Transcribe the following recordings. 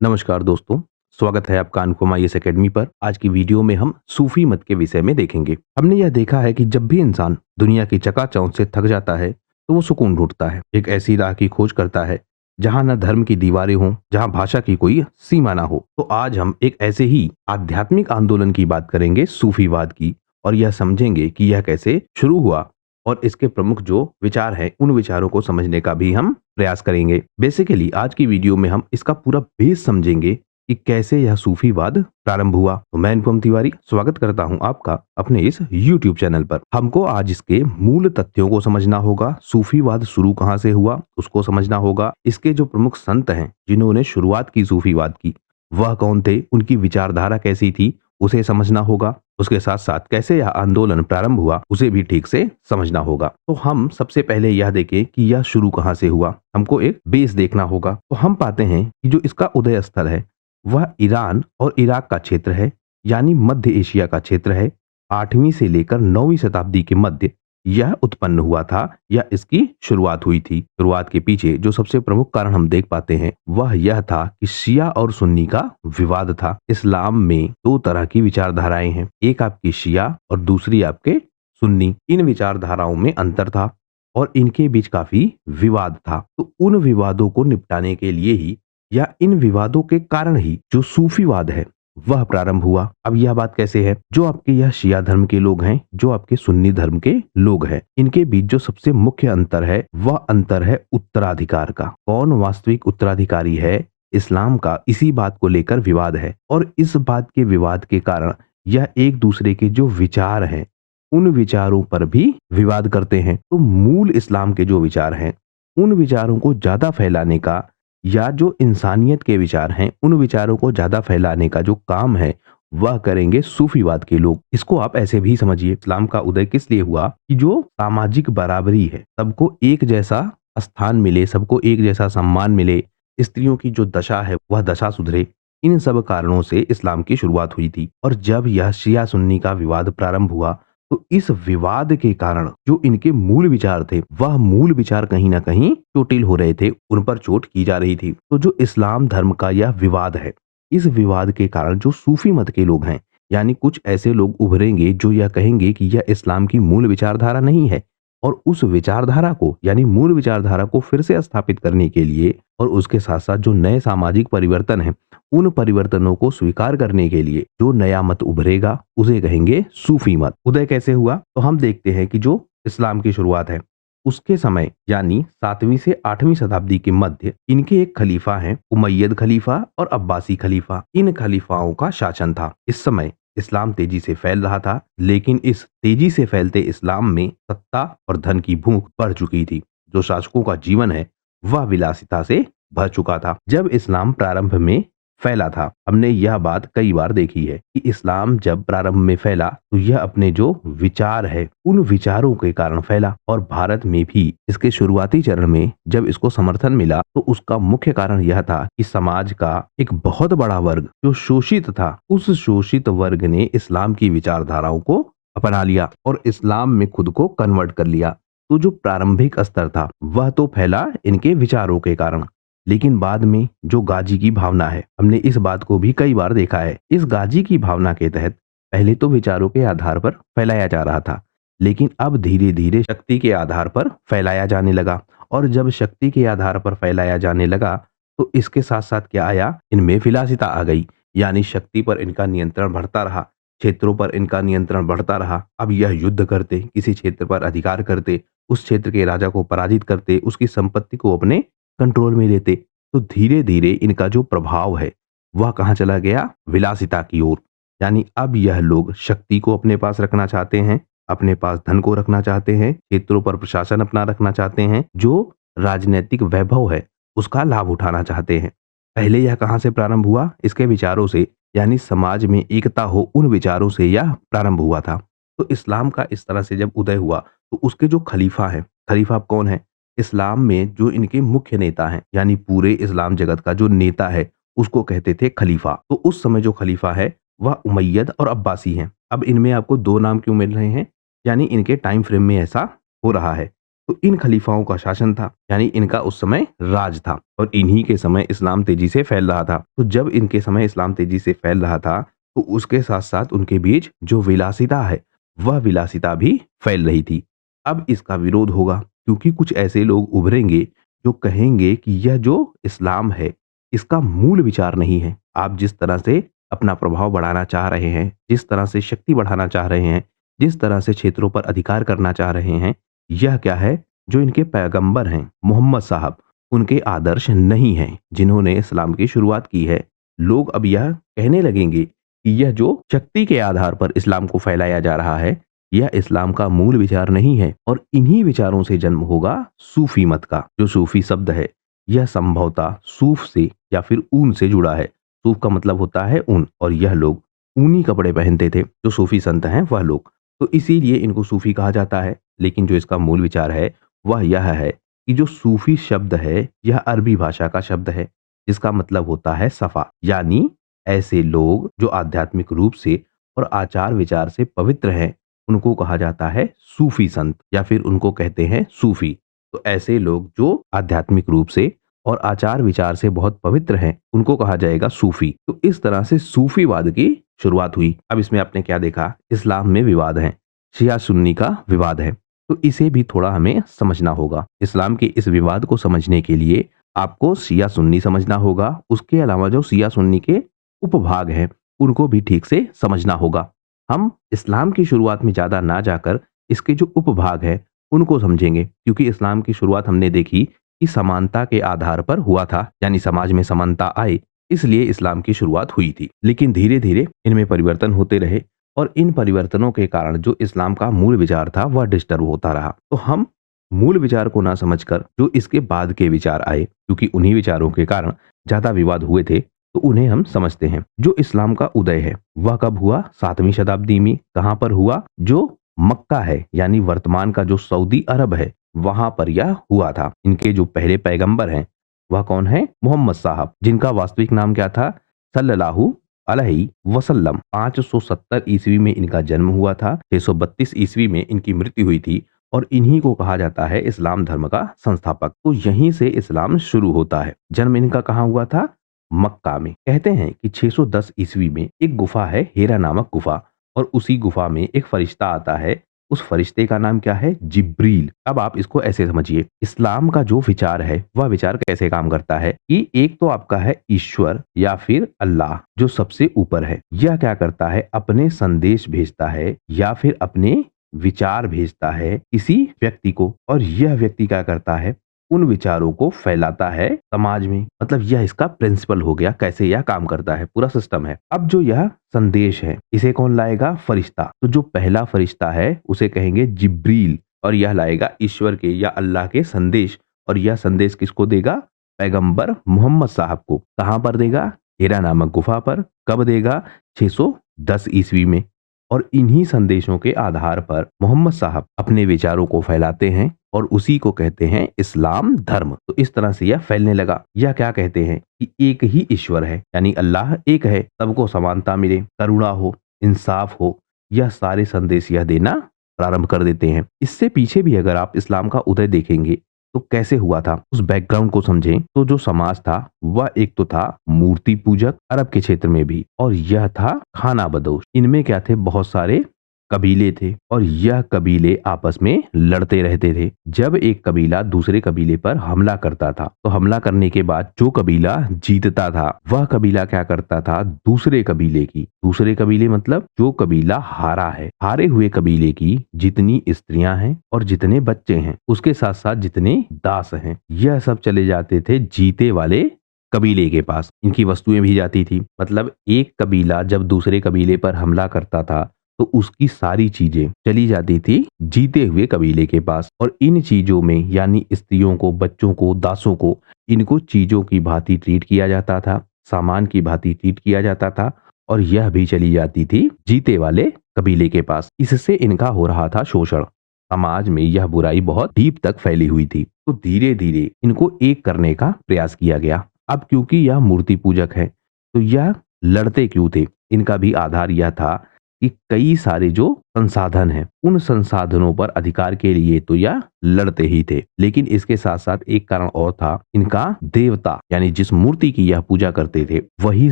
नमस्कार दोस्तों, स्वागत है आपका अनुपमा इस एकेडमी पर। आज की वीडियो में हम सूफी मत के विषय में देखेंगे। हमने यह देखा है कि जब भी इंसान दुनिया की चकाचौंध से थक जाता है, तो वो सुकून ढूंढता है। एक ऐसी राह की खोज करता है, जहाँ न धर्म की दीवारें हों, जहाँ भाषा की कोई सीमा ना हो। तो आज हम एक ऐसे ही आध्यात्मिक आंदोलन की बात करेंगे, सूफीवाद की, और यह समझेंगे कि यह कैसे शुरू हुआ और इसके प्रमुख जो विचार हैं, उन विचारों को समझने का भी हम प्रयास करेंगे। बेसिकली आज की वीडियो में हम इसका पूरा बेस समझेंगे कि कैसे यह सूफीवाद प्रारंभ हुआ। तो मैं अनुपम तिवारी स्वागत करता हूं आपका अपने इस YouTube चैनल पर। हमको आज इसके मूल तथ्यों को समझना होगा, सूफीवाद शुरू कहां से हुआ उसको समझना होगा, इसके जो प्रमुख संत हैं जिन्होंने शुरुआत की सूफीवाद की, वह कौन थे, उनकी विचारधारा कैसी थी, उसे समझना होगा। उसके साथ साथ कैसे यह आंदोलन प्रारंभ हुआ उसे भी ठीक से समझना होगा। तो हम सबसे पहले यह देखें कि यह शुरू कहां से हुआ। हमको एक बेस देखना होगा। तो हम पाते हैं कि जो इसका उदय स्थल है वह ईरान और इराक का क्षेत्र है, यानी मध्य एशिया का क्षेत्र है। 8वीं से लेकर 9वीं शताब्दी के मध्य यह उत्पन्न हुआ था या इसकी शुरुआत हुई थी। शुरुआत के पीछे जो सबसे प्रमुख कारण हम देख पाते हैं वह यह था कि शिया और सुन्नी का विवाद था। इस्लाम में दो तरह की विचारधाराएं हैं, एक आपकी शिया और दूसरी आपके सुन्नी। इन विचारधाराओं में अंतर था और इनके बीच काफी विवाद था। तो उन विवादों को निपटाने के लिए ही या इन विवादों के कारण ही जो सूफीवाद है वह प्रारंभ हुआ। अब यह बात कैसे है, जो आपके यह शिया धर्म के लोग हैं, जो आपके सुन्नी धर्म के लोग हैं, इनके बीच जो सबसे मुख्य अंतर है वह अंतर है उत्तराधिकार का। कौन वास्तविक उत्तराधिकारी है इस्लाम का, इसी बात को लेकर विवाद है। और इस बात के विवाद के कारण यह एक दूसरे के जो विचार हैं उन विचारों पर भी विवाद करते हैं। तो मूल इस्लाम के जो विचार हैं उन विचारों को ज्यादा फैलाने का या जो इंसानियत के विचार हैं उन विचारों को ज्यादा फैलाने का जो काम है वह करेंगे सूफीवाद के लोग। इसको आप ऐसे भी समझिए, इस्लाम का उदय किस लिए हुआ कि जो सामाजिक बराबरी है, सबको एक जैसा स्थान मिले, सबको एक जैसा सम्मान मिले, स्त्रियों की जो दशा है वह दशा सुधरे। इन सब कारणों से इस्लाम की शुरुआत हुई थी। और जब यह शिया सुन्नी का विवाद प्रारंभ हुआ तो इस विवाद के कारण जो इनके मूल विचार थे वह मूल विचार कहीं ना कहीं चोटिल हो रहे थे, उन पर चोट की जा रही थी। तो जो इस्लाम धर्म का यह विवाद है, इस विवाद के कारण जो सूफी मत के लोग हैं, यानी कुछ ऐसे लोग उभरेंगे जो यह कहेंगे कि यह इस्लाम की मूल विचारधारा नहीं है, और उस विचारधारा को यानी मूल विचारधारा को फिर से स्थापित करने के लिए और उसके साथ साथ जो नए सामाजिक परिवर्तन है उन परिवर्तनों को स्वीकार करने के लिए जो नया मत उभरेगा उसे कहेंगे सूफी मत। उदय कैसे हुआ, तो हम देखते हैं कि जो इस्लाम की शुरुआत है उसके समय यानी 7वीं से 8वीं शताब्दी के मध्य इनके एक खलीफा हैं, उमैयद खलीफा और अब्बासी खलीफा। इन खलीफाओं का शासन था। इस समय इस्लाम तेजी से फैल रहा था, लेकिन इस तेजी से फैलते इस्लाम में सत्ता और धन की भूख बढ़ चुकी थी। जो शासकों का जीवन है वह विलासिता से भर चुका था। जब इस्लाम प्रारंभ में फैला था, हमने यह बात कई बार देखी है कि इस्लाम जब प्रारंभ में फैला तो यह अपने जो विचार है उन विचारों के कारण फैला। और भारत में भी इसके शुरुआती चरण में जब इसको समर्थन मिला तो उसका मुख्य कारण यह था कि समाज का एक बहुत बड़ा वर्ग जो शोषित था, उस शोषित वर्ग ने इस्लाम की विचारधाराओं को अपना लिया और इस्लाम में खुद को कन्वर्ट कर लिया। तो जो प्रारंभिक स्तर था वह तो फैला इनके विचारों के कारण, लेकिन बाद में जो गाजी की भावना है, हमने इस बात को भी कई बार देखा है। इस गाजी की भावना के तहत पहले तो विचारों के आधार पर फैलाया जा रहा था, लेकिन अब धीरे धीरे शक्ति के आधार पर फैलाया जाने लगा। और जब शक्ति के आधार पर फैलाया जाने लगा तो इसके साथ साथ क्या आया, इनमें विलासिता आ गई, यानी शक्ति पर इनका नियंत्रण बढ़ता रहा, क्षेत्रों पर इनका नियंत्रण बढ़ता रहा। अब यह युद्ध करते, किसी क्षेत्र पर अधिकार करते, उस क्षेत्र के राजा को पराजित करते, उसकी संपत्ति को अपने कंट्रोल में लेते। तो धीरे धीरे इनका जो प्रभाव है वह कहाँ चला गया, विलासिता की ओर। यानी अब यह लोग शक्ति को अपने पास रखना चाहते हैं, अपने पास धन को रखना चाहते हैं, क्षेत्रों पर प्रशासन अपना रखना चाहते हैं, जो राजनीतिक वैभव है उसका लाभ उठाना चाहते हैं। पहले यह कहाँ से प्रारंभ हुआ, इसके विचारों से, यानी समाज में एकता हो उन विचारों से यह प्रारंभ हुआ था। तो इस्लाम का इस तरह से जब उदय हुआ तो उसके जो खलीफा हैं, खलीफा अब कौन है, इस्लाम में जो इनके मुख्य नेता हैं, यानी पूरे इस्लाम जगत का जो नेता है उसको कहते थे खलीफा। तो उस समय जो खलीफा है वह उमैयद और अब्बासी हैं। अब इनमें आपको दो नाम क्यों मिल रहे हैं, यानी इनके टाइम फ्रेम में ऐसा हो रहा है। तो इन खलीफाओं का शासन था, यानी इनका उस समय राज था और इन्हीं के समय इस्लाम तेजी से फैल रहा था। तो जब इनके समय इस्लाम तेजी से फैल रहा था, तो उसके साथ-साथ उनके बीच जो विलासिता है, वह विलासिता भी फैल रही थी। अब इसका विरोध होगा क्योंकि कुछ ऐसे लोग उभरेंगे जो कहेंगे कि यह जो इस्लाम है, इसका मूल विचार नहीं है। आप जिस तरह से अपना प्रभाव बढ़ाना चाह रहे हैं, जिस तरह से शक्ति बढ़ाना चाह रहे हैं, जिस तरह से क्षेत्रों पर अधिकार करना चाह रहे हैं, यह क्या है, जो इनके पैगंबर हैं, मोहम्मद साहब, उनके आदर्श नहीं हैं, जिन्होंने इस्लाम की शुरुआत की है। लोग अब यह कहने लगेंगे कि यह जो शक्ति के आधार पर इस्लाम को फैलाया जा रहा है, यह इस्लाम का मूल विचार नहीं है और इन्हीं विचारों से जन्म होगा सूफी मत का। जो सूफी शब्द है, यह संभवतः सूफ से या फिर ऊन से जुड़ा है। सूफ का मतलब होता है ऊन और यह लोग ऊनी कपड़े पहनते थे, जो सूफी संत हैं वह लोग। तो इसीलिए इनको सूफी कहा जाता है। लेकिन जो इसका मूल विचार है, वह यह है कि जो सूफी शब्द है, यह अरबी भाषा का शब्द है, जिसका मतलब होता है सफ़ा। यानी ऐसे लोग जो आध्यात्मिक रूप से और आचार विचार से पवित्र हैं, उनको कहा जाता है सूफी संत या फिर उनको कहते हैं सूफी। तो ऐसे लोग जो आध्यात्मिक रूप से और आचार विचार से बहुत पवित्र हैं, उनको कहा जाएगा सूफी। तो इस तरह से सूफीवाद की शुरुआत हुई। अब इसमें आपने क्या देखा, इस्लाम में विवाद है, शिया सुन्नी का विवाद है, तो इसे भी थोड़ा हमें समझना होगा। इस्लाम के इस विवाद को समझने के लिए आपको शिया सुन्नी समझना होगा। उसके अलावा जो शिया सुन्नी के उपभाग हैं, उनको भी ठीक से समझना होगा। हम इस्लाम की शुरुआत में ज़्यादा ना जाकर इसके जो उपभाग हैं, उनको समझेंगे, क्योंकि इस्लाम की शुरुआत हमने देखी कि समानता के आधार पर हुआ था, यानी समाज में समानता आए, इसलिए इस्लाम की शुरुआत हुई थी। लेकिन धीरे-धीरे इनमें परिवर्तन होते रहे और इन परिवर्तनों के कारण जो इस्लाम का मूल विचार था, वह डिस्टर्ब होता रहा। तो हम मूल विचार को ना समझकर जो इसके बाद के विचार आए, क्योंकि उन्हीं विचारों के कारण ज़्यादा विवाद हुए थे, तो उन्हें हम समझते हैं। जो इस्लाम का उदय है, वह कब हुआ? 7वीं शताब्दी में। कहाँ पर हुआ? जो मक्का है, यानी वर्तमान का जो सऊदी अरब है, वहाँ पर यह हुआ था। इनके जो पहले पैगंबर हैं, वह कौन है? मोहम्मद साहब, जिनका वास्तविक नाम क्या था? सल्लल्लाहु अलैहि वसल्लम। 570 ईस्वी में इनका जन्म हुआ था, 632 ईस्वी में इनकी मृत्यु हुई थी और इन्हीं को कहा जाता है इस्लाम धर्म का संस्थापक। तो यहीं से इस्लाम शुरू होता है। जन्म इनका कहाँ हुआ था? मक्का में। कहते हैं कि 610 ईस्वी में एक गुफा है, हेरा नामक गुफा, और उसी गुफा में एक फरिश्ता आता है। उस फरिश्ते का नाम क्या है? जिब्रील। अब आप इसको ऐसे समझिए, इस्लाम का जो विचार है, वह विचार कैसे काम करता है कि एक तो आपका है ईश्वर या फिर अल्लाह, जो सबसे ऊपर है। यह क्या करता है? अपने संदेश भेजता है या फिर अपने विचार भेजता है किसी व्यक्ति को, और यह व्यक्ति क्या करता है? उन विचारों को फैलाता है समाज में। मतलब यह इसका प्रिंसिपल हो गया, कैसे यह काम करता है, पूरा सिस्टम है। अब जो यह संदेश है, इसे कौन लाएगा? फरिश्ता। तो जो पहला फरिश्ता है, उसे कहेंगे जिब्रील, और यह लाएगा ईश्वर के या अल्लाह के संदेश। और यह संदेश किसको देगा? पैगंबर मोहम्मद साहब को। कहाँ पर देगा? हिरा नामक गुफा पर। कब देगा? 610 ईस्वी में। और इन्हीं संदेशों के आधार पर मोहम्मद साहब अपने विचारों को फैलाते हैं और उसी को कहते हैं इस्लाम धर्म। तो इस तरह से यह फैलने लगा। यह क्या कहते हैं कि एक ही ईश्वर है, यानी अल्लाह एक है, सबको समानता मिले, करुणा हो, इंसाफ हो, यह सारे संदेश यह देना प्रारंभ कर देते हैं। इससे पीछे भी अगर आप इस्लाम का उदय देखेंगे तो कैसे हुआ था, उस बैकग्राउंड को समझें, तो जो समाज था वह एक तो था मूर्ति पूजक, अरब के क्षेत्र में भी, और यह था खाना बदोश। इनमें क्या थे? बहुत सारे कबीले थे और यह कबीले आपस में लड़ते रहते थे। जब एक कबीला दूसरे कबीले पर हमला करता था, तो हमला करने के बाद जो कबीला जीतता था, वह कबीला क्या करता था? दूसरे कबीले की, दूसरे कबीले मतलब जो कबीला हारा है, हारे हुए कबीले की जितनी स्त्रियां हैं और जितने बच्चे हैं, उसके साथ साथ जितने दास हैं, यह सब चले जाते थे जीते वाले कबीले के पास। इनकी वस्तुएं भी जाती थी। मतलब एक कबीला जब दूसरे कबीले पर हमला करता था, तो उसकी सारी चीजें चली जाती थी जीते हुए कबीले के पास। और इन चीजों में, यानी स्त्रियों को, बच्चों को, दासों को, इनको चीजों की भांति ट्रीट किया जाता था, सामान की भांति ट्रीट किया जाता था, और यह भी चली जाती थी जीते वाले कबीले के पास। इससे इनका हो रहा था शोषण। समाज में यह बुराई बहुत डीप तक फैली हुई थी। तो धीरे धीरे इनको एक करने का प्रयास किया गया। अब क्योंकि यह मूर्ति पूजक है, तो यह लड़ते क्यों थे? इनका भी आधार यह था कि कई सारे जो संसाधन हैं, उन संसाधनों पर अधिकार के लिए तो यह लड़ते ही थे, लेकिन इसके साथ साथ एक कारण और था, इनका देवता यानी जिस मूर्ति की यह पूजा करते थे वही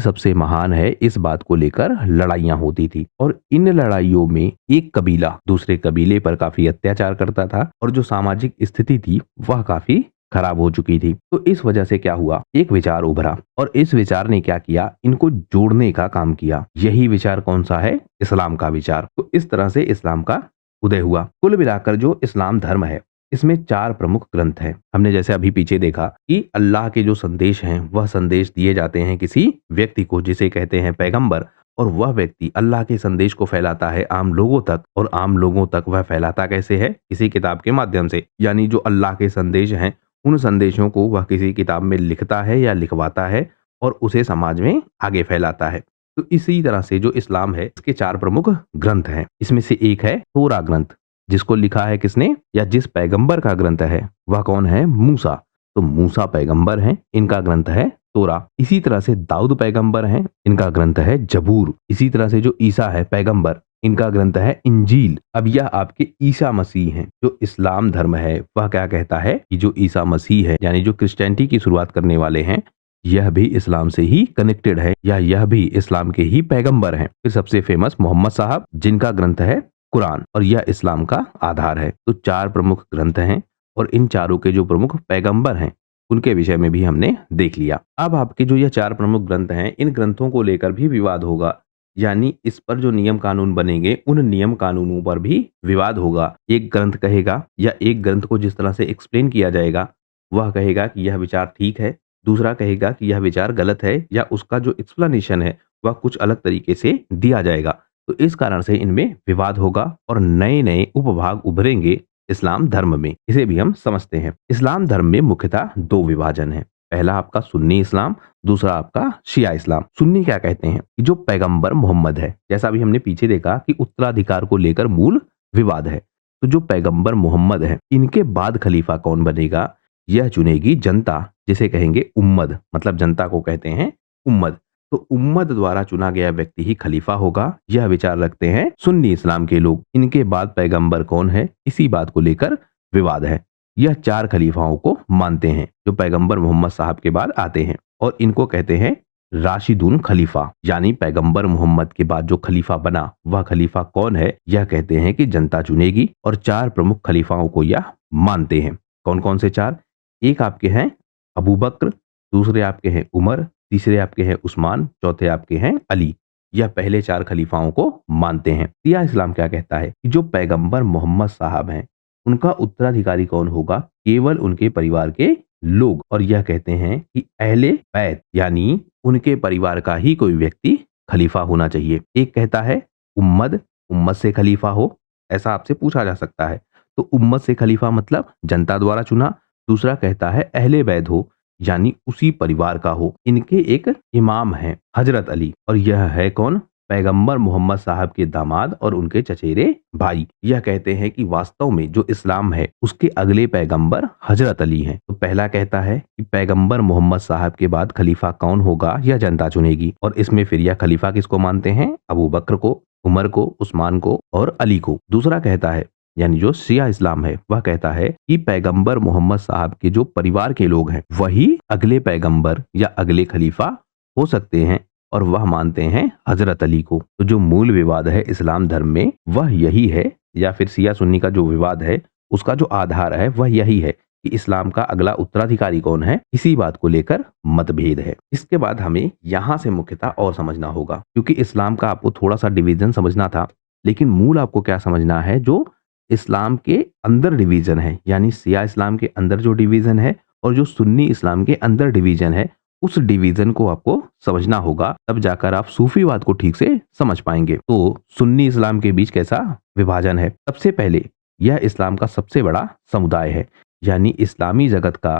सबसे महान है, इस बात को लेकर लड़ाइयां होती थी। और इन लड़ाइयों में एक कबीला दूसरे कबीले पर काफी अत्याचार करता था और जो सामाजिक स्थिति थी वह काफी खराब हो चुकी थी। तो इस वजह से क्या हुआ, एक विचार उभरा और इस विचार ने क्या किया, इनको जोड़ने का काम किया। यही विचार कौन सा है, इस्लाम का विचार। तो इस तरह से इस्लाम का उदय हुआ। कुल मिलाकर जो इस्लाम धर्म है इसमें 4 प्रमुख ग्रंथ हैं। हमने जैसे अभी पीछे देखा कि अल्लाह के जो संदेश हैं वह संदेश दिए जाते हैं किसी व्यक्ति को जिसे कहते हैं पैगंबर, और वह व्यक्ति अल्लाह के संदेश को फैलाता है आम लोगों तक। और आम लोगों तक वह फैलाता कैसे है, किसी किताब के माध्यम से। यानी जो अल्लाह के संदेश हैं उन संदेशों को वह किसी किताब में लिखता है या लिखवाता है और उसे समाज में आगे फैलाता है। तो इसी तरह से जो इस्लाम है इसके 4 प्रमुख ग्रंथ हैं। इसमें से एक है तोरा ग्रंथ, जिसको लिखा है किसने या जिस पैगंबर का ग्रंथ है वह कौन है, मूसा। तो मूसा पैगंबर हैं, इनका ग्रंथ है तोरा। इसी तरह से दाऊद पैगंबर हैं, इनका ग्रंथ है जबूर। इसी तरह से जो ईसा है पैगंबर, इनका ग्रंथ है इंजील। अब यह आपके ईसा मसीह हैं। जो इस्लाम धर्म है वह क्या कहता है कि जो ईसा मसीह है यानी जो क्रिश्चियनिटी की शुरुआत करने वाले हैं यह भी इस्लाम से ही कनेक्टेड है या यह भी इस्लाम के ही पैगंबर हैं। फिर सबसे फेमस मोहम्मद साहब, जिनका ग्रंथ है कुरान, और यह इस्लाम का आधार है। तो 4 प्रमुख ग्रंथ हैं और इन चारों के जो प्रमुख पैगंबर हैं उनके विषय में भी हमने देख लिया। अब आपके जो ये 4 प्रमुख ग्रंथ हैं इन ग्रंथों को लेकर भी विवाद होगा, यानी इस पर जो नियम कानून बनेंगे उन नियम कानूनों पर भी विवाद होगा। एक ग्रंथ कहेगा या एक ग्रंथ को जिस तरह से एक्सप्लेन किया जाएगा वह कहेगा कि यह विचार ठीक है, दूसरा कहेगा कि यह विचार गलत है या उसका जो एक्सप्लेनेशन है वह कुछ अलग तरीके से दिया जाएगा। तो इस कारण से इनमें विवाद होगा और नए नए उपभाग उभरेंगे इस्लाम धर्म में। इसे भी हम समझते हैं। इस्लाम धर्म में मुख्यतः 2 विभाजन है। पहला आपका सुन्नी इस्लाम, दूसरा आपका शिया इस्लाम। सुन्नी क्या कहते हैं कि जो पैगंबर मोहम्मद है, जैसा अभी हमने पीछे देखा कि उत्तराधिकार को लेकर मूल विवाद है। तो जो पैगंबर मोहम्मद है इनके बाद खलीफा कौन बनेगा यह चुनेगी जनता, जिसे कहेंगे उम्मद, मतलब जनता को कहते हैं उम्मद। तो उम्मद द्वारा चुना गया व्यक्ति ही खलीफा होगा, यह विचार रखते हैं सुन्नी इस्लाम के लोग। इनके बाद पैगंबर कौन है इसी बात को लेकर विवाद है। यह 4 खलीफाओं को मानते हैं जो पैगंबर मोहम्मद साहब के बाद आते हैं और इनको कहते हैं राशिदुन खलीफा, यानी पैगंबर मोहम्मद के बाद जो खलीफा बना वह खलीफा कौन है यह कहते हैं कि जनता चुनेगी। और 4 प्रमुख खलीफाओं को यह मानते हैं। कौन कौन से 4? एक आपके हैं अबू बकर, दूसरे आपके हैं उमर, तीसरे आपके हैं उस्मान, चौथे आपके हैं अली। यह पहले 4 खलीफाओं को मानते हैं। शिया इस्लाम क्या कहता है कि जो पैगंबर मोहम्मद साहब हैं उनका उत्तराधिकारी कौन होगा, केवल उनके परिवार के लोग। और यह कहते हैं कि अहले बैत यानी उनके परिवार का ही कोई व्यक्ति खलीफा होना चाहिए। एक कहता है उम्मद, उम्मत से खलीफा हो, ऐसा आपसे पूछा जा सकता है। तो उम्मत से खलीफा मतलब जनता द्वारा चुना। दूसरा कहता है अहले बैत हो, यानी उसी परिवार का हो। इनके एक इमाम हैं हजरत अली, और यह है कौन, पैगंबर मोहम्मद साहब के दामाद और उनके चचेरे भाई। यह कहते हैं कि वास्तव में जो इस्लाम है उसके अगले पैगंबर हजरत अली हैं। तो पहला कहता है कि पैगंबर मोहम्मद साहब के बाद खलीफा कौन होगा यह जनता चुनेगी, और इसमें फिर यह खलीफा किसको मानते हैं, अबू बकर को, उमर को, उस्मान को और अली को। दूसरा कहता है, यानी जो शिया इस्लाम है वह कहता है कि पैगंबर मोहम्मद साहब के जो परिवार के लोग हैं वही अगले पैगंबर या अगले खलीफा हो सकते हैं, और वह मानते हैं हजरत अली को। तो जो मूल विवाद है इस्लाम धर्म में वह यही है, या फिर शिया सुन्नी का जो विवाद है उसका जो आधार है वह यही है कि इस्लाम का अगला उत्तराधिकारी कौन है, इसी बात को लेकर मतभेद है। इसके बाद हमें यहाँ से मुख्यतः और समझना होगा, क्योंकि इस्लाम का आपको थोड़ा सा डिवीजन समझना था, लेकिन मूल आपको क्या समझना है, जो इस्लाम के अंदर डिवीजन है, यानी शिया इस्लाम के अंदर जो डिवीजन है और जो सुन्नी इस्लाम के अंदर डिवीजन है, उस डिवीजन को आपको समझना होगा, तब जाकर आप सूफीवाद को ठीक से समझ पाएंगे। तो सुन्नी इस्लाम के बीच कैसा विभाजन है? सबसे पहले यह इस्लाम का सबसे बड़ा समुदाय है, यानी इस्लामी जगत का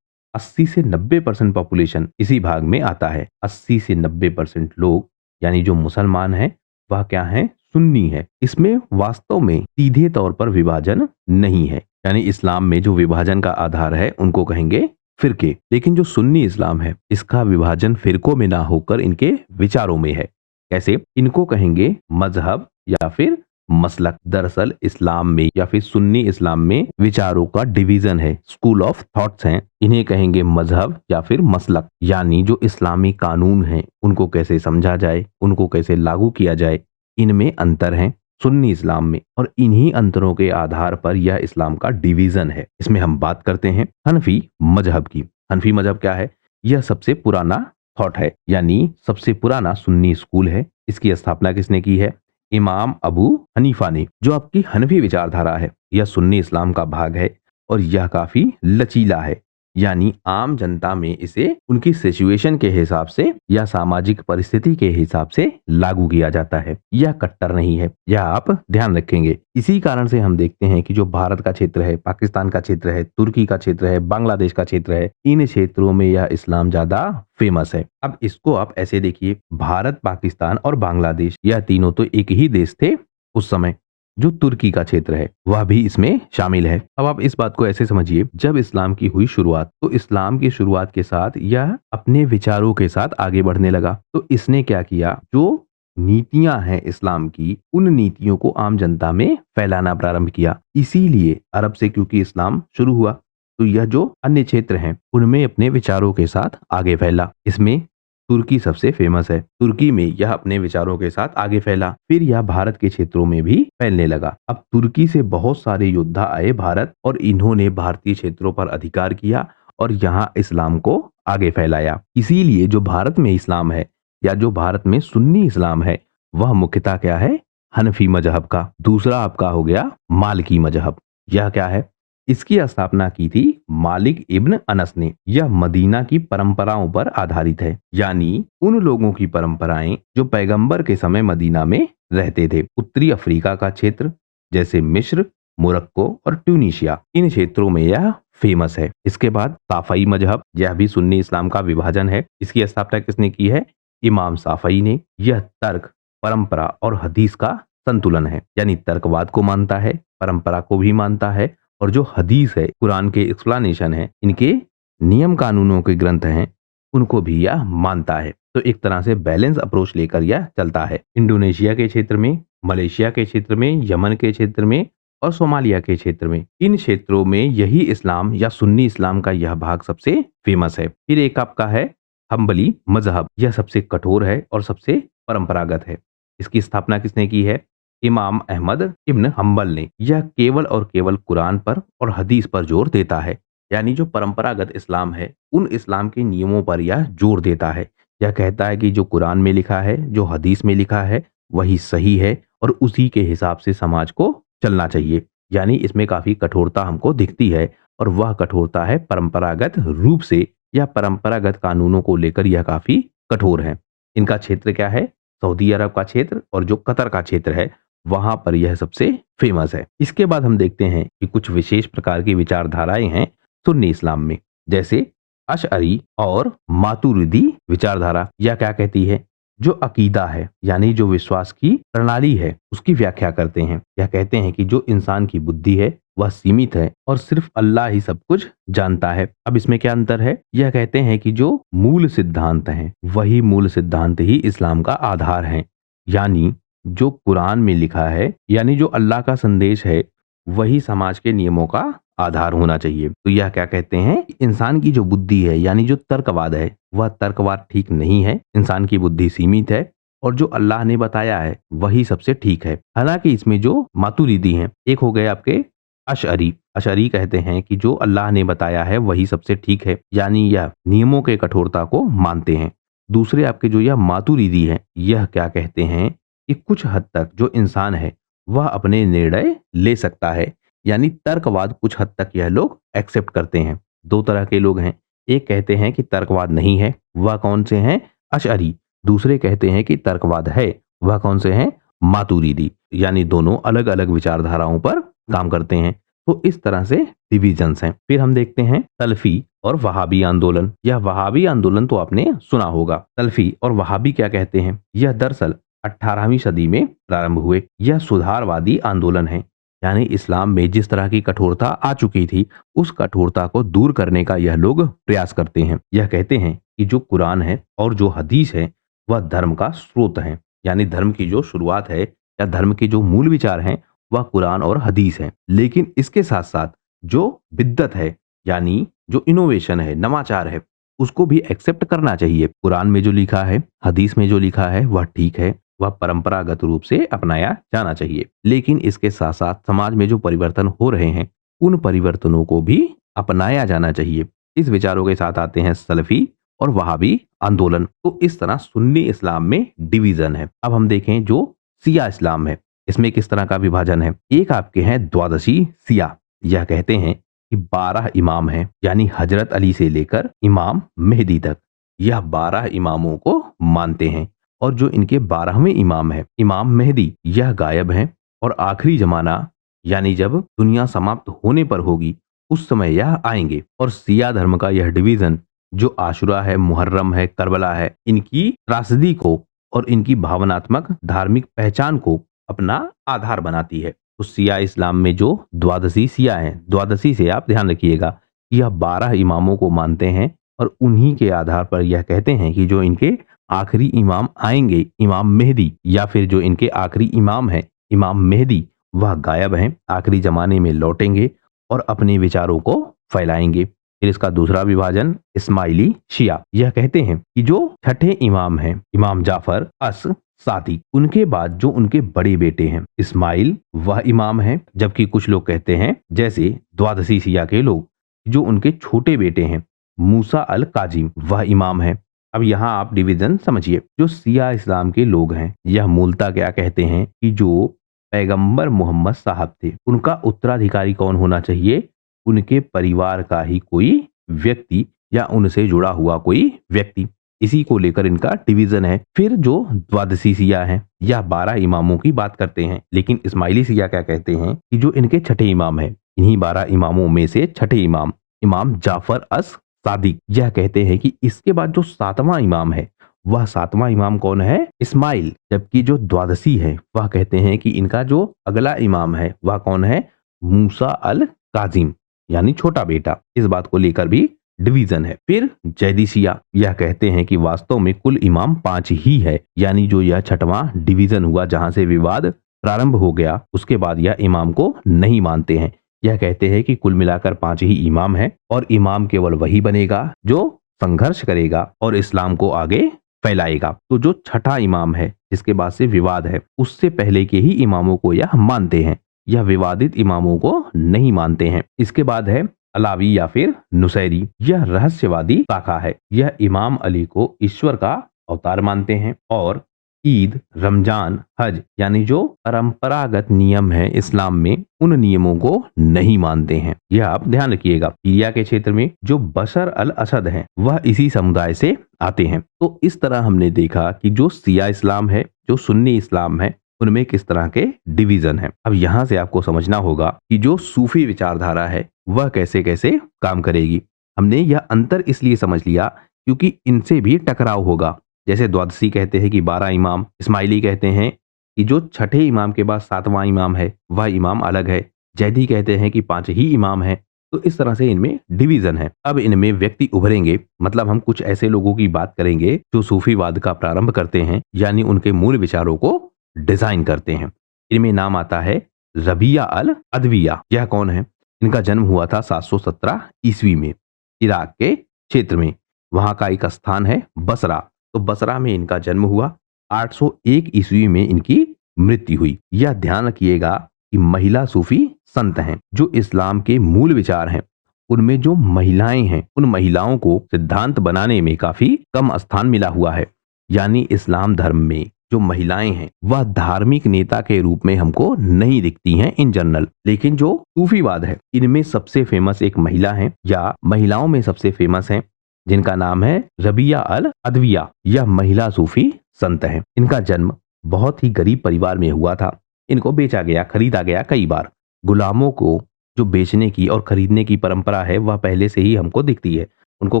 80 से 90% पॉपुलेशन इसी भाग में आता है। 80 से 90% लोग, यानी जो मुसलमान हैं वह क्या हैं, सुन्नी है। इसमें वास्तव में सीधे तौर पर विभाजन नहीं है, यानी इस्लाम में जो विभाजन का आधार है उनको कहेंगे फिरके। लेकिन जो सुन्नी इस्लाम है इसका विभाजन फिरकों में ना होकर इनके विचारों में है। कैसे? इनको कहेंगे मजहब या फिर मसलक। दरअसल इस्लाम में या फिर सुन्नी इस्लाम में विचारों का डिवीजन है, स्कूल ऑफ थॉट्स हैं। इन्हें कहेंगे मजहब या फिर मसलक। यानी जो इस्लामी कानून हैं उनको कैसे समझा जाए, उनको कैसे लागू किया जाए, इनमें अंतर है सुन्नी इस्लाम में, और इन्हीं अंतरों के आधार पर यह इस्लाम का डिवीजन है। इसमें हम बात करते हैं हनफी मजहब की। हनफी मजहब क्या है? यह सबसे पुराना थॉट है, यानी सबसे पुराना सुन्नी स्कूल है। इसकी स्थापना किसने की है? इमाम अबू हनीफा ने। जो आपकी हनफी विचारधारा है यह सुन्नी इस्लाम का भाग है और यह काफी लचीला है, यानी आम जनता में इसे उनकी सिचुएशन के हिसाब से या सामाजिक परिस्थिति के हिसाब से लागू किया जाता है। यह कट्टर नहीं है, यह आप ध्यान रखेंगे। इसी कारण से हम देखते हैं कि जो भारत का क्षेत्र है, पाकिस्तान का क्षेत्र है, तुर्की का क्षेत्र है, बांग्लादेश का क्षेत्र है, इन क्षेत्रों में यह इस्लाम ज्यादा फेमस है। अब इसको आप ऐसे देखिए, भारत, पाकिस्तान और बांग्लादेश यह तीनों तो एक ही देश थे उस समय। जो तुर्की का क्षेत्र है वह भी इसमें शामिल है। अब आप इस बात को ऐसे समझिए, जब इस्लाम की हुई शुरुआत तो इस्लाम की शुरुआत के साथ यह अपने विचारों के साथ आगे बढ़ने लगा। तो इसने क्या किया, जो नीतियां हैं इस्लाम की, उन नीतियों को आम जनता में फैलाना प्रारंभ किया। इसीलिए अरब से क्योंकि इस्लाम शुरू हुआ तो यह जो अन्य क्षेत्र हैं उनमें अपने विचारों के साथ आगे फैला। इसमें तुर्की सबसे फेमस है। तुर्की में यह अपने विचारों के साथ आगे फैला, फिर यह भारत के क्षेत्रों में भी फैलने लगा। अब तुर्की से बहुत सारे योद्धा आए भारत और इन्होंने भारतीय क्षेत्रों पर अधिकार किया और यहाँ इस्लाम को आगे फैलाया। इसीलिए जो भारत में इस्लाम है या जो भारत में सुन्नी इस्लाम है वह मुख्यतः क्या है? हनफी मजहब का। दूसरा आपका हो गया मालिकी मजहब। यह क्या है? इसकी स्थापना की थी मालिक इब्न अनस ने। यह मदीना की परंपराओं पर आधारित है, यानी उन लोगों की परंपराएं जो पैगंबर के समय मदीना में रहते थे। उत्तरी अफ्रीका का क्षेत्र जैसे मिस्र, मोरक्को और ट्यूनीशिया, इन क्षेत्रों में यह फेमस है। इसके बाद साफई मजहब, यह भी सुन्नी इस्लाम का विभाजन है। इसकी स्थापना किसने की है? इमाम साफई ने। यह तर्क, परंपरा और हदीस का संतुलन है, यानी तर्कवाद को मानता है, परंपरा को भी मानता है, और जो हदीस है, कुरान के एक्सप्लेनेशन है, इनके नियम कानूनों के ग्रंथ हैं, उनको भी यह मानता है। तो एक तरह से बैलेंस अप्रोच लेकर यह चलता है। इंडोनेशिया के क्षेत्र में, मलेशिया के क्षेत्र में, यमन के क्षेत्र में और सोमालिया के क्षेत्र में, इन क्षेत्रों में यही इस्लाम या सुन्नी इस्लाम का यह भाग सबसे फेमस है। फिर एक आपका है हम्बली मजहब। यह सबसे कठोर है और सबसे परंपरागत है। इसकी स्थापना किसने की है? इमाम अहमद इब्न हम्बल ने। यह केवल और केवल कुरान पर और हदीस पर जोर देता है, यानी जो परंपरागत इस्लाम है उन इस्लाम के नियमों पर यह जोर देता है। यह कहता है कि जो कुरान में लिखा है, जो हदीस में लिखा है, वही सही है और उसी के हिसाब से समाज को चलना चाहिए। यानी इसमें काफी कठोरता हमको दिखती है और वह कठोरता है परंपरागत रूप से या परंपरागत कानूनों को लेकर यह काफी कठोर है। इनका क्षेत्र क्या है? सऊदी अरब का क्षेत्र और जो कतर का क्षेत्र है वहां पर यह सबसे फेमस है। इसके बाद हम देखते हैं कि कुछ विशेष प्रकार की विचारधाराएं हैं सुन्नी इस्लाम में, जैसे अशअरी और मातुरिदी विचारधारा। यह क्या कहती है? जो अकीदा है, यानी जो विश्वास की प्रणाली है, उसकी व्याख्या करते हैं। यह कहते हैं कि जो इंसान की बुद्धि है वह सीमित है और सिर्फ अल्लाह ही सब कुछ जानता है। अब इसमें क्या अंतर है? यह कहते हैं कि जो मूल सिद्धांत हैं वही मूल सिद्धांत ही इस्लाम का आधार है, यानी जो कुरान में लिखा है, यानी जो अल्लाह का संदेश है, वही समाज के नियमों का आधार होना चाहिए। तो यह क्या कहते हैं? इंसान की जो बुद्धि है, यानी जो तर्कवाद है, वह तर्कवाद ठीक नहीं है। इंसान की बुद्धि सीमित है और जो अल्लाह ने बताया है वही सबसे ठीक है। हालांकि इसमें जो मातुरीदी हैं, एक हो गए आपके अशअरी। अशअरी कहते हैं कि जो अल्लाह ने बताया है वही सबसे ठीक है, यानी यह नियमों के कठोरता को मानते हैं। दूसरे आपके जो यह मातुरीदी हैं, यह क्या कहते हैं कि कुछ हद तक जो इंसान है वह अपने निर्णय ले सकता है, यानी तर्कवाद कुछ हद तक यह लोग एक्सेप्ट करते हैं। दो तरह के लोग हैं, एक कहते हैं कि तर्कवाद नहीं है, वह कौन से हैं? अशअरी। दूसरे कहते हैं कि तर्कवाद है, वह कौन से हैं? मातुरीदी। यानी दोनों अलग अलग विचारधाराओं पर काम करते हैं। तो इस तरह से डिविजन्स हैं। फिर हम देखते हैं सलफी और वहाबी आंदोलन। यह वहाबी आंदोलन तो आपने सुना होगा। सलफी और वहाबी क्या कहते हैं? यह दरअसल 18वीं सदी में प्रारंभ हुए। यह सुधारवादी आंदोलन है, यानी इस्लाम में जिस तरह की कठोरता आ चुकी थी उस कठोरता को दूर करने का यह लोग प्रयास करते हैं। यह कहते हैं कि जो कुरान है और जो हदीस है वह धर्म का स्रोत है, यानी धर्म की जो शुरुआत है या धर्म के जो मूल विचार हैं वह कुरान और हदीस हैं। लेकिन इसके साथ-साथ जो बिद्दत है यानी जो इनोवेशन है, नवाचार है, उसको भी एक्सेप्ट करना चाहिए। कुरान में जो लिखा है, हदीस में जो लिखा है वह ठीक है, वह परंपरागत रूप से अपनाया जाना चाहिए। लेकिन इसके साथ-साथ समाज में जो परिवर्तन हो रहे हैं, उन परिवर्तनों को भी अपनाया जाना चाहिए। इस विचारों के साथ आते हैं सलफ़ी और वहाबी आंदोलन। तो इस तरह सुन्नी इस्लाम में डिवीज़न है। अब हम देखें जो शिया इस्लाम है, इसमें किस तरह का विभाजन है। एक आपके हैं द्वादशी शिया, यह कहते हैं कि 12 इमाम हैं, यानी हज़रत अली से लेकर इमाम मेहदी तक। यह 12 इमामों को मानते हैं और जो इनके 12वें इमाम हैं, इमाम मेहदी, यह गायब हैं और आखिरी ज़माना यानी जब दुनिया समाप्त होने पर होगी, उस समय यह आएँगे। और शिया धर्म का यह डिवीज़न जो आशुरा है, मुहर्रम है, करबला है, इनकी त्रासदी को और इनकी भावनात्मक धार्मिक पहचान को अपना आधार बनाती है। तो शिया इस्लाम में जो द्वादशी शिया हैं, द्वादशी से आप ध्यान रखिएगा कि यह 12 इमामों को मानते हैं और उन्हीं के आधार पर यह कहते हैं कि जो इनके आखिरी इमाम आएँगे, इमाम मेहदी या फिर जो इनके आखिरी इमाम हैं, इमाम मेहदी, वह गायब हैं, आखिरी ज़माने में लौटेंगे और अपने विचारों को फैलाएँगे। फिर इसका दूसरा विभाजन इस्माइली शिया, यह कहते हैं कि जो छठे इमाम हैं, इमाम जाफर अस सादिक, उनके बाद जो उनके बड़े बेटे हैं इस्माइल, वह इमाम हैं। जबकि कुछ लोग कहते हैं जैसे द्वादशी शिया के लोग, जो उनके छोटे बेटे हैं मूसा अल काजिम, वह इमाम है। अब यहाँ आप डिवीजन समझिए। जो शिया इस्लाम के लोग हैं यह मूलतः क्या कहते हैं कि जो पैगंबर मोहम्मद साहब थे उनका उत्तराधिकारी कौन होना चाहिए, उनके परिवार का ही कोई व्यक्ति या उनसे जुड़ा हुआ कोई व्यक्ति। इसी को लेकर इनका डिवीजन है। फिर जो द्वादशी शिया हैं यह 12 इमामों की बात करते हैं, लेकिन इस्माइली शिया क्या कहते हैं कि जो इनके छठे इमाम हैं, इन्हीं 12 इमामों में से छठे इमाम इमाम जाफर अस सादिक, यह कहते हैं कि इसके बाद जो 7वां इमाम है वह 7वां इमाम कौन है, इस्माइल। जबकि जो द्वादशी है वह कहते हैं कि इनका जो अगला इमाम है वह कौन है, मूसा अल काजिम, यानी छोटा बेटा। इस बात को लेकर भी डिवीजन है। फिर जैदी शिया, यह कहते हैं कि वास्तव में कुल इमाम 5 ही है, यानी जो यह छठवां डिवीजन हुआ जहां से विवाद प्रारंभ हो गया, उसके बाद यह इमाम को नहीं मानते हैं। यह कहते हैं कि कुल मिलाकर 5 ही इमाम है और इमाम केवल वही बनेगा जो संघर्ष करेगा और इस्लाम को आगे फैलाएगा। तो जो छठा इमाम है जिसके बाद से विवाद है, उससे पहले के ही इमामों को यह मानते हैं, यह विवादित इमामों को नहीं मानते हैं। इसके बाद है अलावी या फिर नुसैरी, यह रहस्यवादी शाखा है। यह इमाम अली को ईश्वर का अवतार मानते हैं और ईद, रमजान, हज यानी जो परंपरागत नियम है इस्लाम में, उन नियमों को नहीं मानते हैं। यह आप ध्यान रखिएगा। सीरिया के क्षेत्र में जो बशर अल असद हैं वह इसी समुदाय से आते हैं। तो इस तरह हमने देखा कि जो शिया इस्लाम है, जो सुन्नी इस्लाम है, उनमें किस तरह के डिवीजन है। अब यहाँ से आपको समझना होगा कि जो सूफी विचारधारा है वह कैसे कैसे काम करेगी। हमने यह अंतर इसलिए समझ लिया क्योंकि इनसे भी टकराव होगा। जैसे द्वादशी कहते हैं कि 12 इमाम, इस्माइली कहते हैं कि जो छठे इमाम के बाद 7वां इमाम है वह इमाम अलग है, जैदी कहते हैं कि 5 ही इमाम हैं। तो इस तरह से इनमें डिवीजन है। अब इनमें व्यक्ति उभरेंगे, मतलब हम कुछ ऐसे लोगों की बात करेंगे जो सूफीवाद का प्रारंभ करते हैं, यानी उनके मूल विचारों को डिजाइन करते हैं। इनमें नाम आता है रबिया अल अदविया। यह कौन है? इनका जन्म हुआ था 717 ईस्वी में इराक के क्षेत्र में। वहां का एक स्थान है बसरा, तो बसरा में इनका जन्म हुआ। 801 ईस्वी में इनकी मृत्यु हुई। यह ध्यान रखिएगा कि महिला सूफी संत हैं। जो इस्लाम के मूल विचार हैं उनमें जो महिलाएं हैं उन महिलाओं को सिद्धांत बनाने में काफी कम स्थान मिला हुआ है। यानी इस्लाम धर्म में जो महिलाएं हैं वह धार्मिक नेता के रूप में हमको नहीं दिखती हैं इन जनरल। लेकिन जो सूफीवाद है इनमें सबसे फेमस एक महिला है, या महिलाओं में सबसे फेमस है, जिनका नाम है रबिया अल अदविया। यह महिला सूफी संत हैं। इनका जन्म बहुत ही गरीब परिवार में हुआ था। इनको बेचा गया, खरीदा गया कई बार। गुलामों को जो बेचने की और खरीदने की परंपरा है वह पहले से ही हमको दिखती है। उनको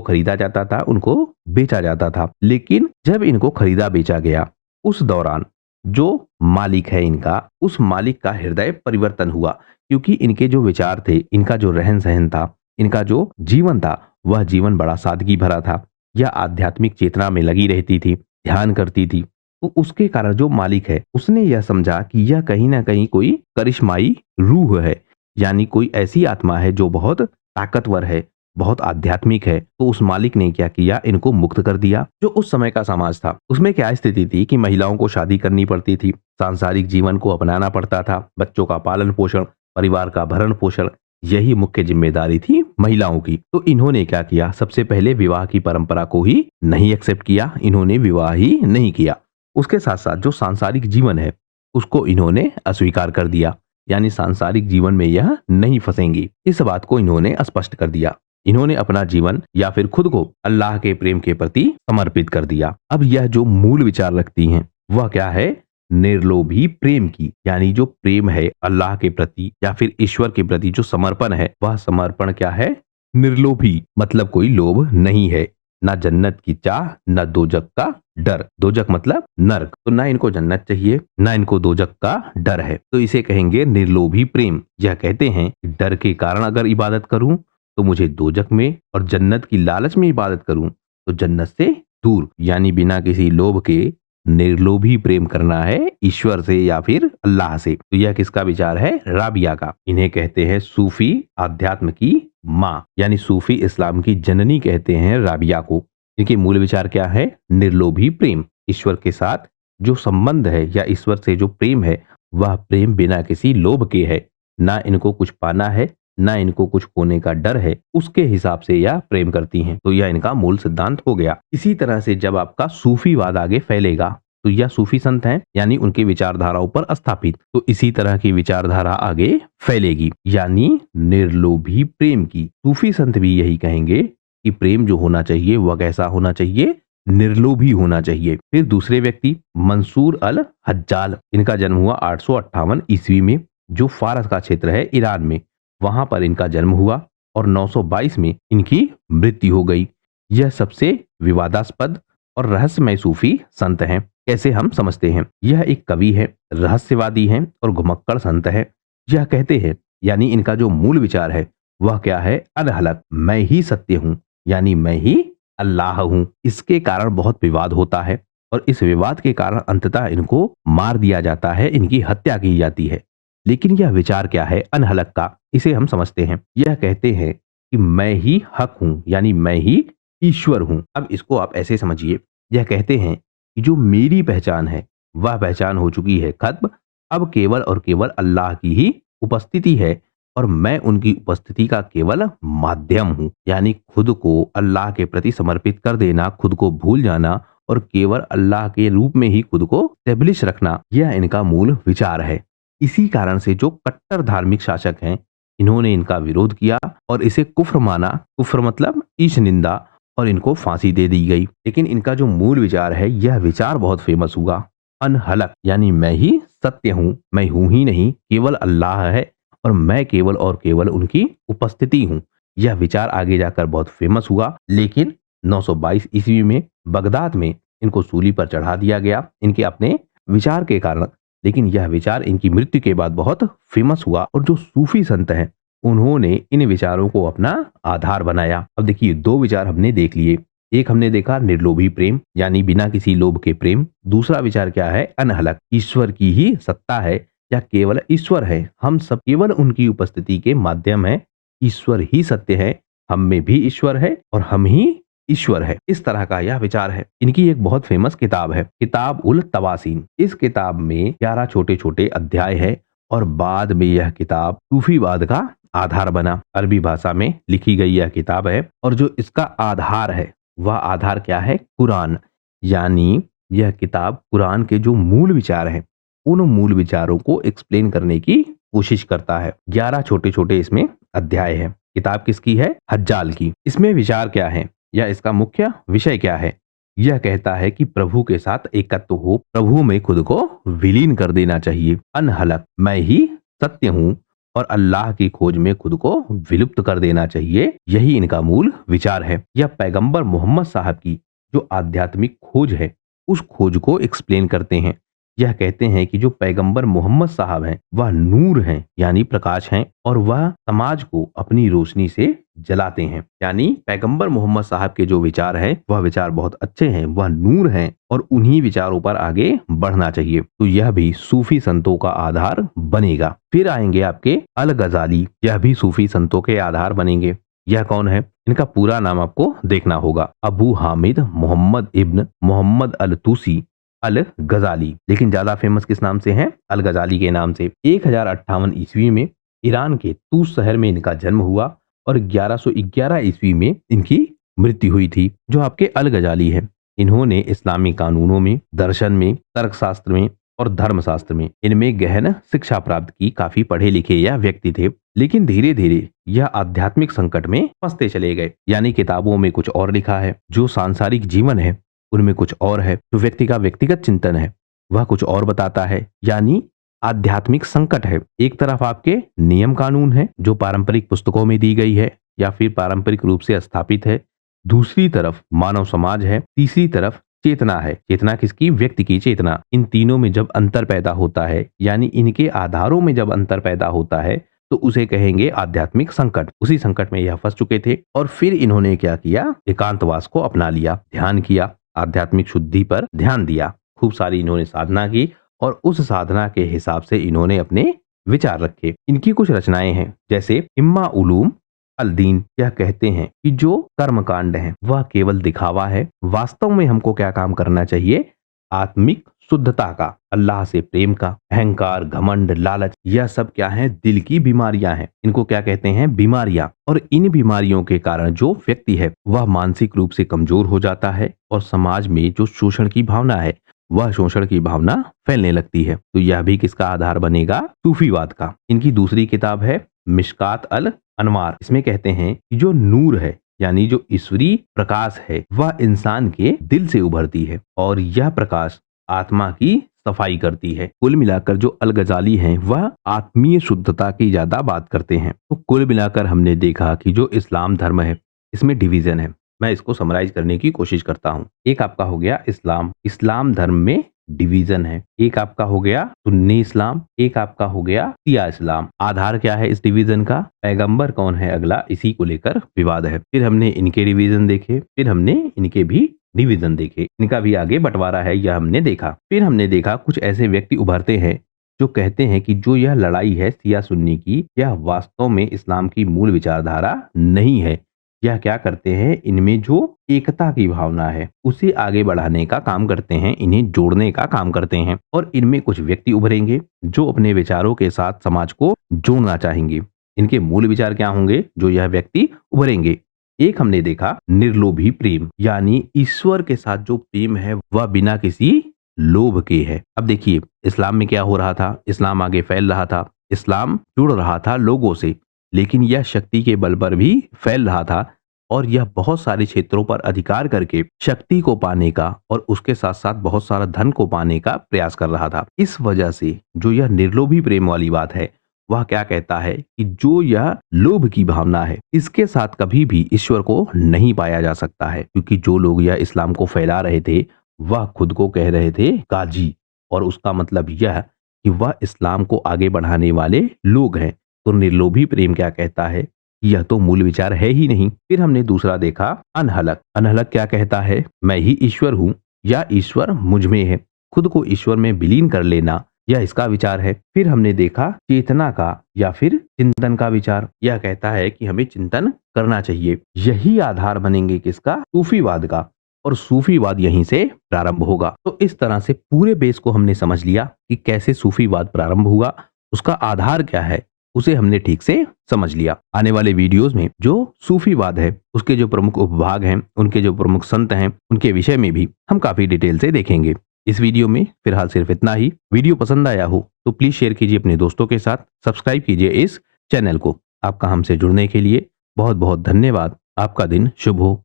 खरीदा जाता था, उनको बेचा जाता था। लेकिन जब इनको खरीदा बेचा गया उस दौरान जो मालिक है इनका, उस मालिक का हृदय परिवर्तन हुआ, क्योंकि इनके जो विचार थे, इनका जो रहन सहन था, इनका जो जीवन था, वह जीवन बड़ा सादगी भरा था। यह आध्यात्मिक चेतना में लगी रहती थी, ध्यान करती थी। तो उसके कारण जो मालिक है उसने यह समझा कि यह कहीं ना कहीं कोई करिश्माई रूह है, यानी कोई ऐसी आत्मा है जो बहुत ताकतवर है, बहुत आध्यात्मिक है। तो उस मालिक ने क्या किया, इनको मुक्त कर दिया। जो उस समय का समाज था उसमें क्या स्थिति थी कि महिलाओं को शादी करनी पड़ती थी, सांसारिक जीवन को अपनाना पड़ता था, बच्चों का पालन पोषण, परिवार का भरण पोषण, यही मुख्य जिम्मेदारी थी महिलाओं की। तो इन्होंने क्या किया, सबसे पहले विवाह की परंपरा को ही नहीं एक्सेप्ट किया, इन्होंने विवाह ही नहीं किया। उसके साथ साथ जो सांसारिक जीवन है उसको इन्होंने अस्वीकार कर दिया, यानी सांसारिक जीवन में यह नहीं फंसेंगी, इस बात को इन्होंने स्पष्ट कर दिया। इन्होंने अपना जीवन या फिर खुद को अल्लाह के प्रेम के प्रति समर्पित कर दिया। अब यह जो मूल विचार रखती हैं वह क्या है, निर्लोभी प्रेम की, यानी जो प्रेम है अल्लाह के प्रति या फिर ईश्वर के प्रति जो समर्पण है, वह समर्पण क्या है, निर्लोभी, मतलब कोई लोभ नहीं है, ना जन्नत की चाह, ना दोजक का डर। दोजक मतलब नर्क, तो ना इनको जन्नत चाहिए ना इनको दोजक का डर है, तो इसे कहेंगे निर्लोभी प्रेम। यह कहते हैं कि डर के कारण अगर इबादत करूं तो मुझे दोजक में, और जन्नत की लालच में इबादत करूं तो जन्नत से दूर, यानी बिना किसी लोभ के निर्लोभी प्रेम करना है ईश्वर से या फिर अल्लाह से। तो यह किसका विचार है, राबिया का। इन्हें कहते हैं सूफी आध्यात्म की माँ, यानी सूफी इस्लाम की जननी कहते हैं राबिया को। इनके मूल विचार क्या है, निर्लोभी प्रेम, ईश्वर के साथ जो संबंध है या ईश्वर से जो प्रेम है वह प्रेम बिना किसी लोभ के है, ना इनको कुछ पाना है ना इनको कुछ होने का डर है, उसके हिसाब से यह प्रेम करती हैं। तो यह इनका मूल सिद्धांत हो गया। इसी तरह से जब आपका सूफीवाद आगे फैलेगा तो यह सूफी संत हैं, यानी उनकी विचारधाराओं पर स्थापित, तो इसी तरह की विचारधारा आगे फैलेगी, यानी निर्लोभी प्रेम की। सूफी संत भी यही कहेंगे कि प्रेम जो होना चाहिए वह कैसा होना चाहिए, निर्लोभी होना चाहिए। फिर दूसरे व्यक्ति मंसूर अल हज्जाल, इनका जन्म हुआ 858 ईस्वी में, जो फारस का क्षेत्र है ईरान में, वहां पर इनका जन्म हुआ और 922 में इनकी मृत्यु हो गई। यह सबसे विवादास्पद और रहस्यमय सूफी संत हैं। कैसे हम समझते हैं, यह एक कवि है, रहस्यवादी हैं और घुमक्कड़ संत है। यह कहते हैं, यानी इनका जो मूल विचार है वह क्या है, अनहलक, मैं ही सत्य हूं, यानी मैं ही अल्लाह हूं। इसके कारण बहुत विवाद होता है और इस विवाद के कारण अंततः इनको मार दिया जाता है, इनकी हत्या की जाती है। लेकिन यह विचार क्या है अनहलक का, इसे हम समझते हैं। यह कहते हैं कि मैं ही हक हूं, यानी मैं ही ईश्वर हूं। अब इसको आप ऐसे समझिए, यह कहते हैं कि जो मेरी पहचान है वह पहचान हो चुकी है खत्म, अब केवल और केवल अल्लाह की ही उपस्थिति है और मैं उनकी उपस्थिति का केवल माध्यम हूं, यानी खुद को अल्लाह के प्रति समर्पित कर देना, खुद को भूल जाना और केवल अल्लाह के रूप में ही खुद को स्टेब्लिश रखना, यह इनका मूल विचार है। इसी कारण से जो कट्टर धार्मिक शासक हैं इन्होंने इनका विरोध किया और इसे कुफ्र माना, कुफ्र मतलब ईश निंदा, और इनको फांसी दे दी गई। लेकिन इनका जो मूल विचार है यह विचार बहुत फेमस हुआ, अनहलक, यानी मैं ही सत्य हूं, मैं हूं ही नहीं, केवल अल्लाह है और मैं केवल और केवल उनकी उपस्थिति हूं। यह विचार आगे जाकर बहुत फेमस हुआ, लेकिन 922 ईस्वी में बगदाद में इनको सूली पर चढ़ा दिया गया इनके अपने विचार के कारण। लेकिन यह विचार इनकी मृत्यु के बाद बहुत फेमस हुआ और जो सूफी संत हैं उन्होंने इन विचारों को अपना आधार बनाया। अब देखिए, दो विचार हमने देख लिए। एक हमने देखा निर्लोभी प्रेम, यानी बिना किसी लोभ के प्रेम। दूसरा विचार क्या है, अनहलक, ईश्वर की ही सत्ता है या केवल ईश्वर है, हम सब केवल उनकी उपस्थिति के माध्यम है, ईश्वर ही सत्य है, हम में भी ईश्वर है और हम ही ईश्वर है। इस तरह का यह विचार है। इनकी एक बहुत फेमस किताब है, किताब उल तवासीन। इस किताब में 11 छोटे छोटे अध्याय है और बाद में यह किताब सूफीवाद का आधार बना। अरबी भाषा में लिखी गई यह किताब है और जो इसका आधार है वह आधार क्या है, कुरान, यानी यह किताब कुरान के जो मूल विचार हैं उन मूल विचारों को एक्सप्लेन करने की कोशिश करता है। 11 छोटे छोटे इसमें अध्याय है। किताब किसकी है, हज्जाल की। इसमें विचार क्या है या इसका मुख्य विषय क्या है, यह कहता है कि प्रभु के साथ एकत्व हो, प्रभु में खुद को विलीन कर देना चाहिए, अनहलक, मैं ही सत्य हूं और अल्लाह की खोज में खुद को विलुप्त कर देना चाहिए। यही इनका मूल विचार है। यह पैगंबर मोहम्मद साहब की जो आध्यात्मिक खोज है उस खोज को एक्सप्लेन करते हैं। यह कहते हैं कि जो पैगंबर मोहम्मद साहब हैं वह नूर हैं यानी प्रकाश हैं और वह समाज को अपनी रोशनी से जलाते हैं। यानी पैगंबर मोहम्मद साहब के जो विचार हैं वह विचार बहुत अच्छे हैं, वह नूर हैं और उन्हीं विचारों पर आगे बढ़ना चाहिए। तो यह भी सूफी संतों का आधार बनेगा। फिर आएंगे आपके अल गजाली, यह भी सूफी संतों के आधार बनेंगे। यह कौन है? इनका पूरा नाम आपको देखना होगा, अबू हामिद मोहम्मद इब्न मोहम्मद अल तूसी अल गजाली, लेकिन ज्यादा फेमस किस नाम से हैं? अल गजाली के नाम से। 1058 ईस्वी में ईरान के तूस शहर में इनका जन्म हुआ और 1111 ईस्वी में इनकी मृत्यु हुई थी। जो आपके अल गजाली है, इन्होंने इस्लामी कानूनों में, दर्शन में, तर्कशास्त्र में और धर्मशास्त्र में इनमें गहन शिक्षा प्राप्त की। काफी पढ़े लिखे यह व्यक्ति थे, लेकिन धीरे धीरे यह आध्यात्मिक संकट में फंसते चले गए। यानी किताबों में कुछ और लिखा है, जो सांसारिक जीवन है उनमें कुछ और है, जो व्यक्ति का व्यक्तिगत चिंतन है वह कुछ और बताता है। यानी आध्यात्मिक संकट है। एक तरफ आपके नियम कानून है जो पारंपरिक पुस्तकों में दी गई है या फिर पारंपरिक रूप से स्थापित है, दूसरी तरफ मानव समाज है, तीसरी तरफ चेतना है। चेतना किसकी? व्यक्ति की चेतना। इन तीनों में जब अंतर पैदा होता है, यानी इनके आधारों में जब अंतर पैदा होता है, तो उसे कहेंगे आध्यात्मिक संकट। उसी संकट में यह फंस चुके थे और फिर इन्होंने क्या किया? एकांतवास को अपना लिया, ध्यान किया, आध्यात्मिक शुद्धि पर ध्यान दिया। खूब सारी इन्होंने साधना की और उस साधना के हिसाब से इन्होंने अपने विचार रखे। इनकी कुछ रचनाएं हैं, जैसे इम्मा उलूम अल दीन। यह कहते हैं कि जो कर्मकांड है वह केवल दिखावा है, वास्तव में हमको क्या काम करना चाहिए? आत्मिक शुद्धता का, अल्लाह से प्रेम का। अहंकार, घमंड, लालच, यह सब क्या है? दिल की बीमारियां हैं। इनको क्या कहते हैं? बीमारियां। और इन बीमारियों के कारण जो व्यक्ति है वह मानसिक रूप से कमजोर हो जाता है और समाज में जो शोषण की भावना है वह शोषण की भावना फैलने लगती है। तो यह भी किसका आधार बनेगा? सूफीवाद का। इनकी दूसरी किताब है मिशकात अल अनवार। इसमें कहते हैं कि जो नूर है यानी जो ईश्वरीय प्रकाश है वह इंसान के दिल से उभरती है और यह प्रकाश आत्मा की सफाई करती है। कुल मिलाकर जो अल गजाली हैं वह आत्मीय शुद्धता की ज्यादा बात करते हैं। तो कुल मिलाकर हमने देखा कि जो इस्लाम धर्म है इसमें डिवीजन है। मैं इसको समराइज करने की कोशिश करता हूँ। एक आपका हो गया इस्लाम, इस्लाम धर्म में डिवीजन है। एक आपका हो गया सुन्नी इस्लाम, एक आपका हो गया शिया इस्लाम। आधार क्या है इस डिवीजन का? पैगंबर कौन है अगला, इसी को लेकर विवाद है। फिर हमने इनके डिवीजन देखे, फिर हमने इनके भी डिवीजन देखे, इनका भी आगे बंटवारा है यह हमने देखा। फिर हमने देखा कुछ ऐसे व्यक्ति उभरते हैं जो कहते हैं कि जो यह लड़ाई है शिया सुन्नी की, यह वास्तव में इस्लाम की मूल विचारधारा नहीं है। यह क्या करते हैं? इनमें जो एकता की भावना है उसे आगे बढ़ाने का काम करते हैं, इन्हें जोड़ने का काम करते हैं। और इनमें कुछ व्यक्ति उभरेंगे जो अपने विचारों के साथ समाज को जोड़ना चाहेंगे। इनके मूल विचार क्या होंगे जो यह व्यक्ति उभरेंगे? एक हमने देखा निर्लोभी प्रेम, यानी ईश्वर के साथ जो प्रेम है वह बिना किसी लोभ के है। अब देखिए इस्लाम में क्या हो रहा था? इस्लाम आगे फैल रहा था, इस्लाम जुड़ रहा था लोगों से, लेकिन यह शक्ति के बल पर भी फैल रहा था और यह बहुत सारे क्षेत्रों पर अधिकार करके शक्ति को पाने का और उसके साथ साथ बहुत सारा धन को पाने का प्रयास कर रहा था। इस वजह से जो यह निर्लोभी प्रेम वाली बात है वह क्या कहता है कि जो यह लोभ की भावना है इसके साथ कभी भी ईश्वर को नहीं पाया जा सकता है। क्योंकि जो लोग यह इस्लाम को फैला रहे थे वह खुद को कह रहे थे काजी, और उसका मतलब यह कि वह इस्लाम को आगे बढ़ाने वाले लोग हैं। तो निर्लोभी प्रेम क्या कहता है? यह तो मूल विचार है ही नहीं। फिर हमने दूसरा देखा अनहलक। अनहलक क्या कहता है? मैं ही ईश्वर हूँ या ईश्वर मुझ में है। खुद को ईश्वर में विलीन कर लेना, यह इसका विचार है। फिर हमने देखा चेतना का या फिर चिंतन का विचार। यह कहता है कि हमें चिंतन करना चाहिए। यही आधार बनेंगे किसका? सूफीवाद का। और सूफीवाद यहीं से प्रारंभ होगा। तो इस तरह से पूरे बेस को हमने समझ लिया कि कैसे सूफीवाद प्रारंभ हुआ, उसका आधार क्या है, उसे हमने ठीक से समझ लिया। आने वाले वीडियोस में जो सूफीवाद है उसके जो प्रमुख उपभाग हैं, उनके जो प्रमुख संत हैं, उनके विषय में भी हम काफी डिटेल से देखेंगे। इस वीडियो में फिलहाल सिर्फ इतना ही। वीडियो पसंद आया हो तो प्लीज शेयर कीजिए अपने दोस्तों के साथ, सब्सक्राइब कीजिए इस चैनल को। आपका हमसे जुड़ने के लिए बहुत बहुत धन्यवाद। आपका दिन शुभ हो।